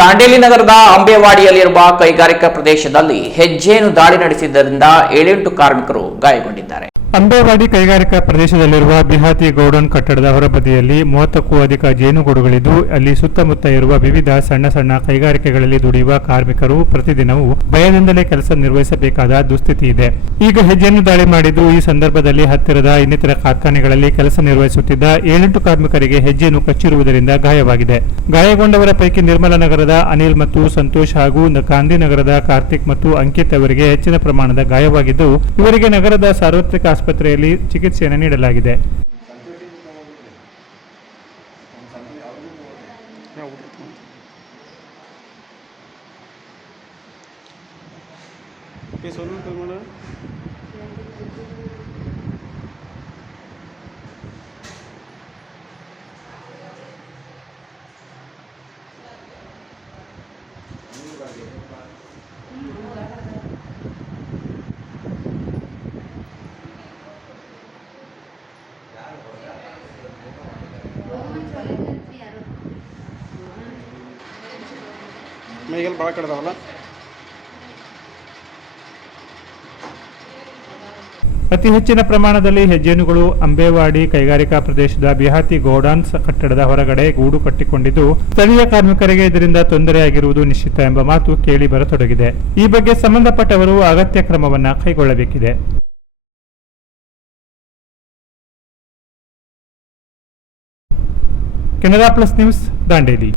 ದಾಂಡೇಲಿ ನಗರದ ಅಂಬೇವಾಡಿಯಲ್ಲಿರುವ ಕೈಗಾರಿಕಾ ಪ್ರದೇಶದಲ್ಲಿ ಹೆಜ್ಜೆಯನ್ನು ದಾಳಿ ನಡೆಸಿದ್ದರಿಂದ ಏಳೆಂಟು ಕಾರ್ಮಿಕರು ಗಾಯಗೊಂಡಿದ್ದಾರೆ. ಅಂಬೇವಾಡಿ ಕೈಗಾರಿಕಾ ಪ್ರದೇಶದಲ್ಲಿರುವ ಬಿಹಾತಿ ಗೌಡನ್ ಕಟ್ಟಡದ ಹೊರಬದಿಯಲ್ಲಿ ಮೂವತ್ತಕ್ಕೂ ಅಧಿಕ ಜೇನುಗೂಡುಗಳಿದ್ದು, ಅಲ್ಲಿ ಸುತ್ತಮುತ್ತ ಇರುವ ವಿವಿಧ ಸಣ್ಣ ಸಣ್ಣ ಕೈಗಾರಿಕೆಗಳಲ್ಲಿ ದುಡಿಯುವ ಕಾರ್ಮಿಕರು ಪ್ರತಿದಿನವೂ ಭಯದಿಂದಲೇ ಕೆಲಸ ನಿರ್ವಹಿಸಬೇಕಾದ ದುಸ್ಥಿತಿ ಇದೆ. ಈಗ ಹೆಜ್ಜೆಯನ್ನು ದಾಳಿ ಮಾಡಿದ್ದು, ಈ ಸಂದರ್ಭದಲ್ಲಿ ಹತ್ತಿರದ ಇನ್ನಿತರ ಕಾರ್ಖಾನೆಗಳಲ್ಲಿ ಕೆಲಸ ನಿರ್ವಹಿಸುತ್ತಿದ್ದ ಏಳೆಂಟು ಕಾರ್ಮಿಕರಿಗೆ ಹೆಜ್ಜೆಯನ್ನು ಕಚ್ಚಿರುವುದರಿಂದ ಗಾಯವಾಗಿದೆ. ಗಾಯಗೊಂಡವರ ಪೈಕಿ ನಿರ್ಮಲ ನಗರದ ಅನಿಲ್ ಮತ್ತು ಸಂತೋಷ್ ಹಾಗೂ ಗಾಂಧಿನಗರದ ಕಾರ್ತಿಕ್ ಮತ್ತು ಅಂಕಿತ್ ಅವರಿಗೆ ಹೆಚ್ಚಿನ ಪ್ರಮಾಣದ ಗಾಯವಾಗಿದ್ದು, ಇವರಿಗೆ ನಗರದ ಸಾರ್ವತ್ರಿಕ ಆಸ್ಪತ್ರೆಯಲ್ಲಿ ಚಿಕಿತ್ಸೆಯನ್ನು ನೀಡಲಾಗಿದೆ. सोनू ಮೈಗೆಲ್ಲ ಭಾಳ ಕಡ್ದಾವಲ್ಲ ಅತಿ ಹೆಚ್ಚಿನ ಪ್ರಮಾಣದಲ್ಲಿ ಹೆಜ್ಜೇನುಗಳು ಅಂಬೇವಾಡಿ ಕೈಗಾರಿಕಾ ಪ್ರದೇಶದ ಬಿಹಾತಿ ಗೋಡಾನ್ಸ್ ಕಟ್ಟಡದ ಹೊರಗಡೆ ಗೂಡು ಕಟ್ಟಿಕೊಂಡಿದ್ದು, ಸ್ಥಳೀಯ ಕಾರ್ಮಿಕರಿಗೆ ಇದರಿಂದ ತೊಂದರೆಯಾಗಿರುವುದು ನಿಶ್ಚಿತ ಎಂಬ ಮಾತು ಕೇಳಿ ಬರತೊಡಗಿದೆ. ಈ ಬಗ್ಗೆ ಸಂಬಂಧಪಟ್ಟವರು ಅಗತ್ಯ ಕ್ರಮವನ್ನು ಕೈಗೊಳ್ಳಬೇಕಿದೆ. Canara plus news Dandeli